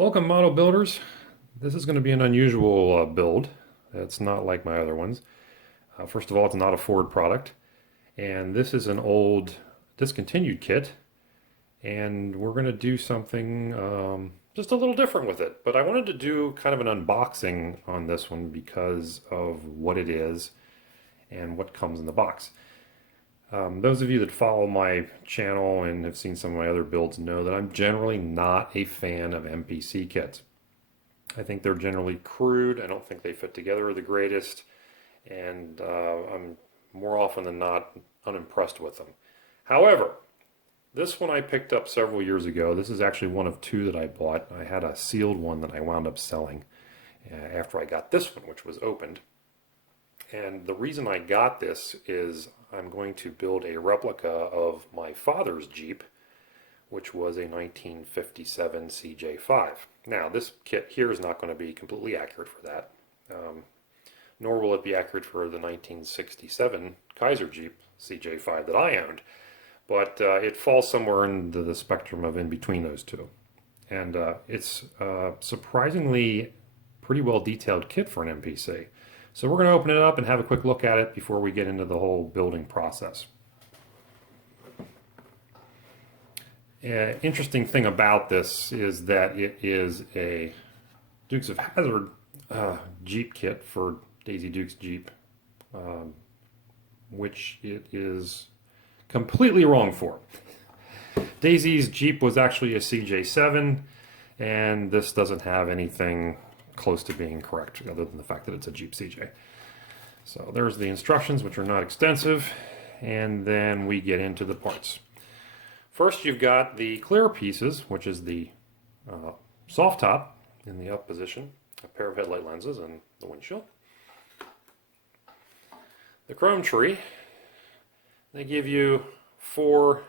Welcome, model builders. This is going to be an unusual build. It's not like my other ones. First of all, it's not a Ford product, and this is an old discontinued kit, and we're going to do something just a little different with it. But I wanted to do kind of an unboxing on this one because of what it is and what comes in the box. Those of you that follow my channel and have seen some of my other builds know that I'm generally not a fan of MPC kits. I think they're generally crude. I don't think they fit together the greatest, and I'm more often than not unimpressed with them. However, this one I picked up several years ago. This is actually one of two that I bought. I had a sealed one that I wound up selling after I got this one, which was opened. And the reason I got this is I'm going to build a replica of my father's Jeep, which was a 1957 CJ5. Now, this kit here is not going to be completely accurate for that, nor will it be accurate for the 1967 Kaiser Jeep CJ5 that I owned, but it falls somewhere into the spectrum of in between those two. And it's surprisingly pretty well detailed kit for an MPC. So we're going to open it up and have a quick look at it before we get into the whole building process. Interesting thing about this is that it is a Dukes of Hazzard Jeep kit for Daisy Duke's Jeep, which it is completely wrong for. Daisy's Jeep was actually a CJ7, and this doesn't have anything close to being correct other than the fact that it's a Jeep CJ. So there's the instructions, which are not extensive, and then we get into the parts. First, you've got the clear pieces, which is the soft top in the up position, a pair of headlight lenses, and the windshield. The chrome tree, they give you 4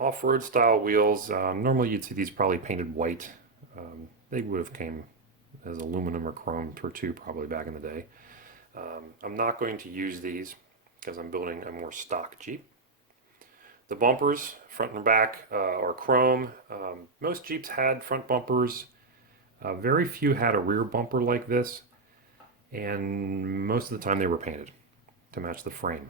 off-road style wheels. Normally you'd see these probably painted white. They would have came as aluminum or chrome or two probably back in the day. I'm not going to use these because I'm building a more stock Jeep. The bumpers, front and back, are chrome. Most Jeeps had front bumpers. Very few had a rear bumper like this, and most of the time they were painted to match the frame.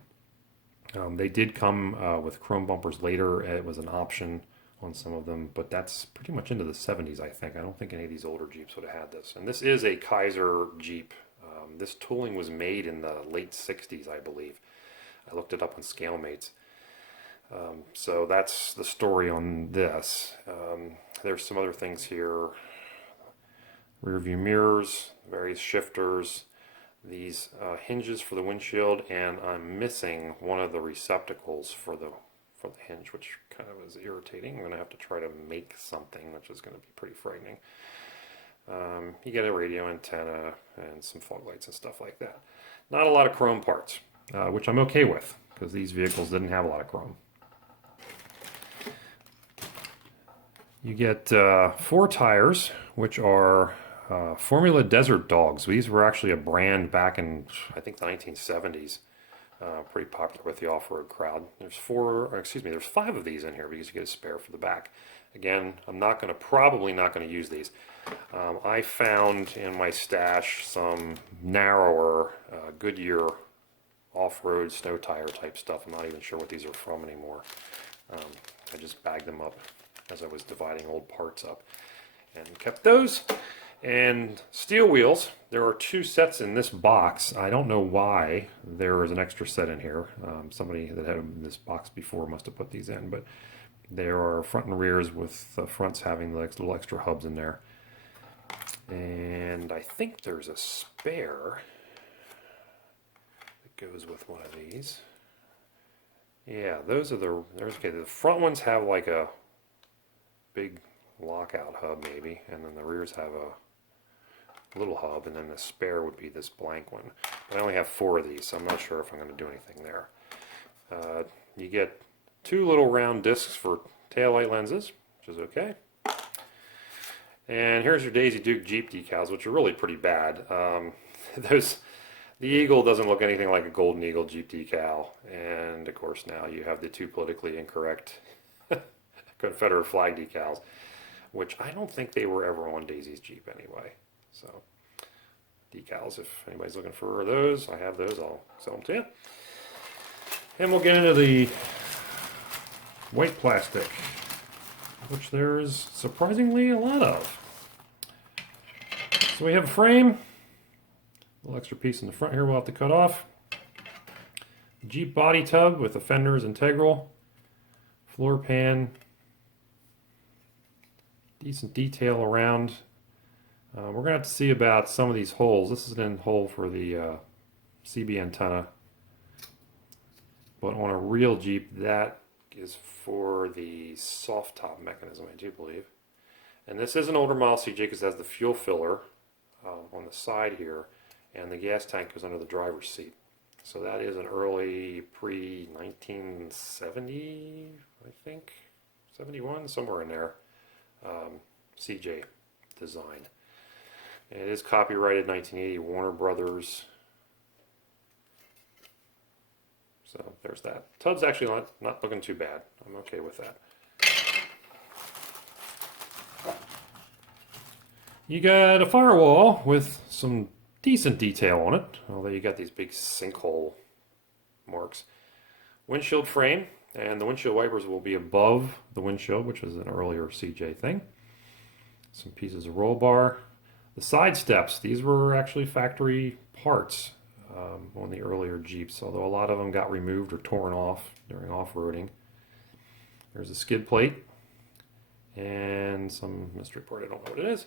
They did come with chrome bumpers later. It was an option on some of them, but that's pretty much into the 70s, I think. I don't think any of these older Jeeps would have had this. And this is a Kaiser Jeep. This tooling was made in the late 60s, I believe. I looked it up on ScaleMates. So that's the story on this. There's some other things here. Rear view mirrors, various shifters, these hinges for the windshield, and I'm missing one of the receptacles for the hinge, which kind of is irritating. I'm going to have to try to make something, which is going to be pretty frightening. You get a radio antenna and some fog lights and stuff like that. Not a lot of chrome parts, which I'm okay with, because these vehicles didn't have a lot of chrome. You get 4 tires, which are Formula Desert Dogs. These were actually a brand back in, I think, the 1970s. Pretty popular with the off-road crowd. There's 5 of these in here because you get a spare for the back. Again, I'm probably not going to use these. I found in my stash some narrower Goodyear off-road snow tire type stuff. I'm not even sure what these are from anymore. I just bagged them up as I was dividing old parts up and kept those. And steel wheels, there are 2 sets in this box. I don't know why there is an extra set in here. Somebody that had them in this box before must have put these in, but there are front and rears with the fronts having the little extra hubs in there. And I think there's a spare that goes with one of these. Yeah, those are okay. The front ones have like a big lockout hub maybe, and then the rears have a little hub, and then the spare would be this blank one. But I only have 4 of these, so I'm not sure if I'm going to do anything there. You get 2 little round discs for taillight lenses, which is okay. And here's your Daisy Duke Jeep decals, which are really pretty bad. The Eagle doesn't look anything like a Golden Eagle Jeep decal, and of course now you have the 2 politically incorrect Confederate flag decals. which I don't think they were ever on Daisy's Jeep anyway. So decals, if anybody's looking for those, I have those. I'll sell them to you. And we'll get into the white plastic, which there's surprisingly a lot of. So we have a frame, a little extra piece in the front here we'll have to cut off. Jeep body tub with the fenders integral, floor pan, decent detail around. We're going to have to see about some of these holes. This is an hole for the CB antenna. But on a real Jeep, that is for the soft top mechanism, I do believe. And this is an older model CJ because it has the fuel filler on the side here, and the gas tank goes under the driver's seat. So that is an early pre-1970, I think, 71, somewhere in there, CJ design. And it is copyrighted 1980, Warner Brothers. So there's that. Tub's actually not looking too bad. I'm okay with that. You got a Firewall with some decent detail on it, although you got these big sinkhole marks. Windshield frame, and the windshield wipers will be above the windshield, which was an earlier CJ thing. Some pieces of roll bar. The side steps, these were actually factory parts on the earlier Jeeps, although a lot of them got removed or torn off during off-roading. There's a skid plate and some mystery part, I don't know what it is.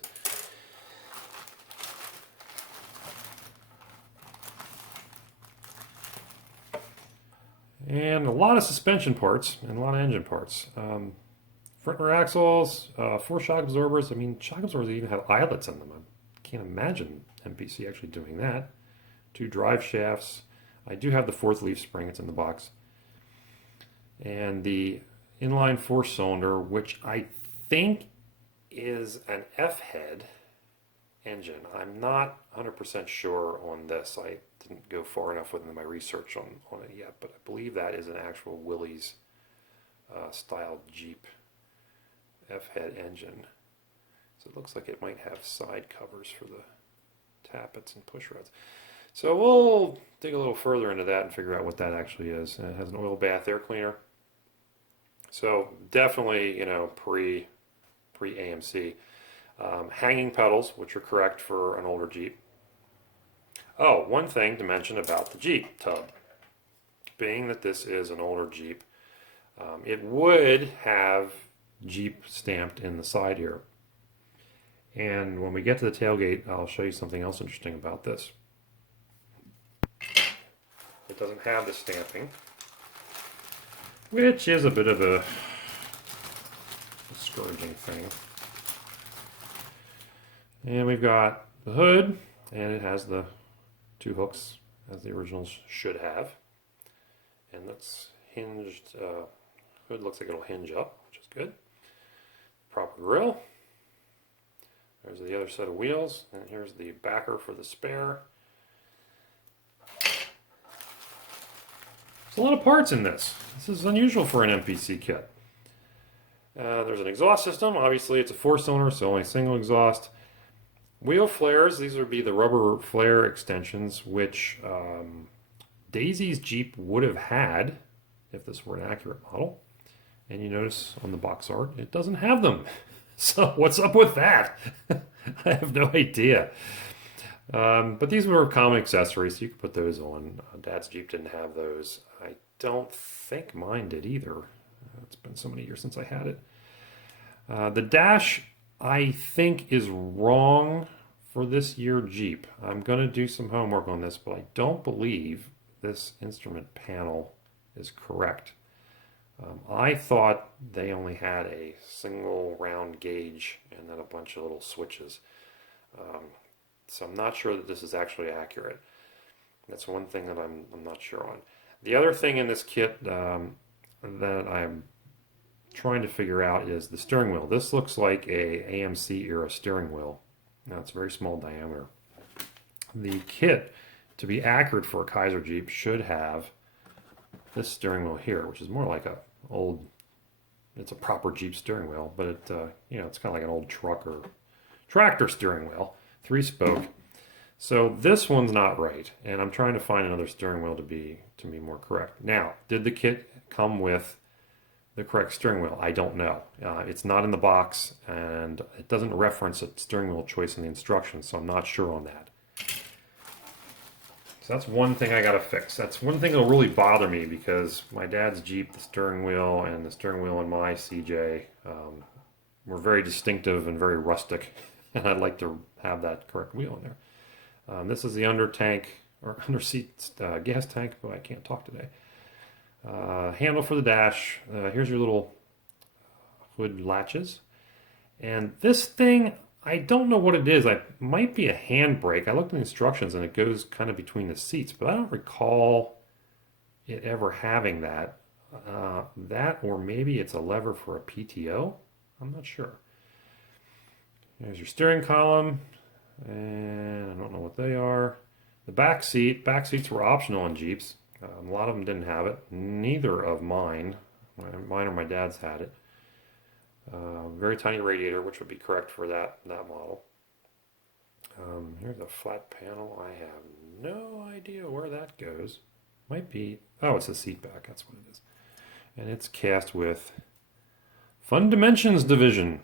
And a lot of suspension parts and a lot of engine parts. Front rear axles, 4 shock absorbers. I mean, shock absorbers even have eyelets in them. I can't imagine MPC actually doing that. 2 drive shafts. I do have the 4th leaf spring. It's in the box. And the inline 4-cylinder, which I think is an F-head engine. I'm not 100% sure on this. I didn't go far enough within my research on it yet, but I believe that is an actual Willys style Jeep F-head engine. So it looks like it might have side covers for the tappets and push rods. So we'll dig a little further into that and figure out what that actually is. And it has an oil bath air cleaner. So definitely, you know, pre AMC. Hanging pedals, which are correct for an older Jeep. Oh, one thing to mention about the Jeep tub. Being that this is an older Jeep, it would have Jeep stamped in the side here. And when we get to the tailgate, I'll show you something else interesting about this. It doesn't have the stamping, which is a bit of a discouraging thing. And we've got the hood, and it has the 2 hooks, as the originals should have. And that's hinged, hood looks like it'll hinge up, which is good. Proper grille. There's the other set of wheels, and here's the backer for the spare. There's a lot of parts in this. This is unusual for an MPC kit. There's an exhaust system. Obviously, it's a 4-cylinder, so only single exhaust. Wheel flares, these would be the rubber flare extensions, which Daisy's Jeep would have had if this were an accurate model. And you notice on the box art, it doesn't have them. So what's up with that? I have no idea. But these were common accessories, so you could put those on. Dad's Jeep didn't have those. I don't think mine did either. It's been so many years since I had it. The dash, I think, is wrong for this year Jeep. I'm going to do some homework on this, but I don't believe this instrument panel is correct. I thought they only had a single round gauge and then a bunch of little switches. So I'm not sure that this is actually accurate. That's one thing that I'm not sure on. The other thing in this kit that I'm trying to figure out is the steering wheel. This looks like a AMC era steering wheel. Now it's a very small diameter. The kit, to be accurate for a Kaiser Jeep, should have this steering wheel here, which is more like a old it's a proper Jeep steering wheel, but it, you know, it's kind of like an old truck or tractor steering wheel, 3-spoke. So this one's not right, and I'm trying to find another steering wheel to be more correct. Now, did the kit come with the correct steering wheel? I don't know. It's not in the box, and it doesn't reference a steering wheel choice in the instructions, so I'm not sure on that. So that's one thing I gotta fix. That's one thing that'll really bother me, because my dad's Jeep, the steering wheel, and the steering wheel in my CJ were very distinctive and very rustic, and I'd like to have that correct wheel in there. This is the under seat gas tank. Boy, I can't talk today. Handle for the dash. Here's your little hood latches. And this thing, I don't know what it is. It might be a handbrake. I looked in the instructions and it goes kind of between the seats, but I don't recall it ever having that. That, or maybe it's a lever for a PTO. I'm not sure. There's your steering column, and I don't know what they are. The back seats were optional in Jeeps. A lot of them didn't have it. Neither of mine. Mine or my dad's had it. Very tiny radiator, which would be correct for that model. Here's a flat panel. I have no idea where that goes. Might be, oh, it's a seat back. That's what it is. And it's cast with Fun Dimensions Division.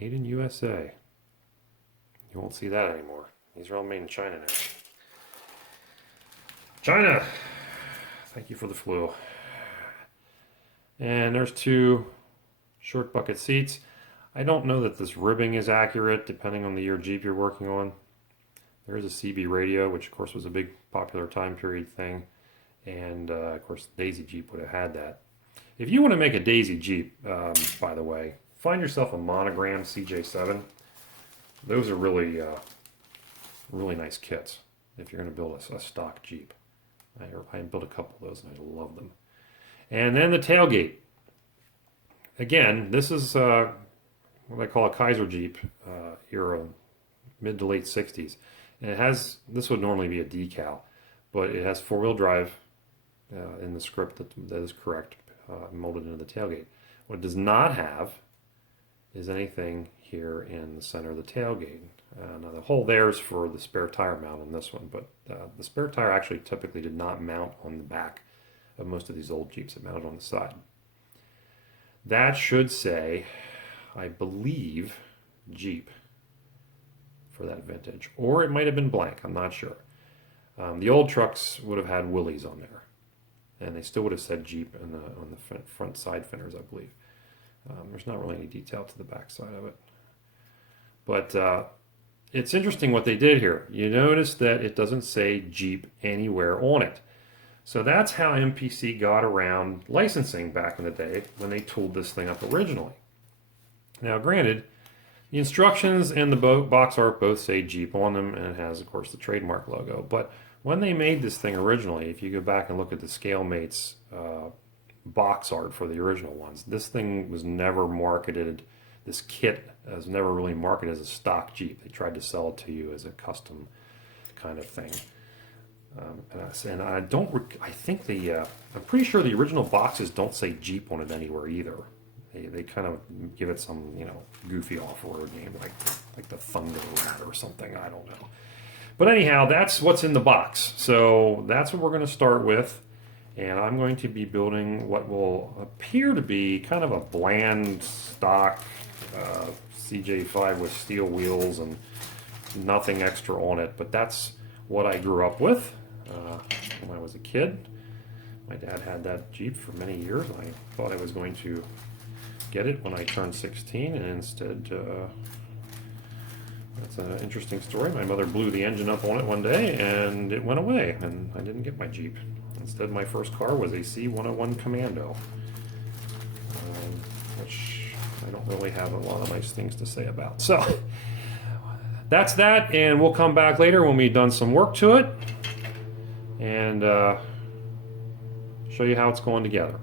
Made in USA. You won't see that anymore. These are all made in China now. China! Thank you for the flu. And there's 2 short bucket seats. I don't know that this ribbing is accurate, depending on the year Jeep you're working on. There is a CB radio, which of course was a big popular time period thing. And of course, Daisy Jeep would have had that. If you want to make a Daisy Jeep, by the way, find yourself a monogram CJ5. Those are really, really nice kits if you're going to build a stock Jeep. I built a couple of those and I love them. And then the tailgate. Again, this is what I call a Kaiser Jeep era, mid to late 60s. And it has, this would normally be a decal, but it has 4-wheel drive in the script that is correct, molded into the tailgate. What it does not have is anything here in the center of the tailgate. Now the hole there is for the spare tire mount on this one, but the spare tire actually typically did not mount on the back of most of these old Jeeps. It mounted on the side. That should say, I believe, Jeep for that vintage. Or it might have been blank, I'm not sure. The old trucks would have had Willys on there. And they still would have said Jeep on the front side fenders, I believe. There's not really any detail to the back side of it. But it's interesting what they did here. You notice that it doesn't say Jeep anywhere on it. So that's how MPC got around licensing back in the day when they tooled this thing up originally. Now granted, the instructions and the box art both say Jeep on them, and it has, of course, the trademark logo. But when they made this thing originally, if you go back and look at the ScaleMates box art for the original ones, this thing was never marketed. This kit was never really marketed as a stock Jeep. They tried to sell it to you as a custom kind of thing. And I think I'm pretty sure the original boxes don't say Jeep on it anywhere either. They kind of give it some, goofy off-road name like the Thunder Rat or something. I don't know. But anyhow, that's what's in the box. So that's what we're going to start with. And I'm going to be building what will appear to be kind of a bland stock CJ5 with steel wheels and nothing extra on it. But that's what I grew up with when I was a kid. My dad had that Jeep for many years. I thought I was going to get it when I turned 16, and instead, that's an interesting story. My mother blew the engine up on it one day, and it went away, and I didn't get my Jeep. Instead, my first car was a C101 Commando, which I don't really have a lot of nice things to say about. So, that's that, and we'll come back later when we've done some work to it, and show you how it's going together.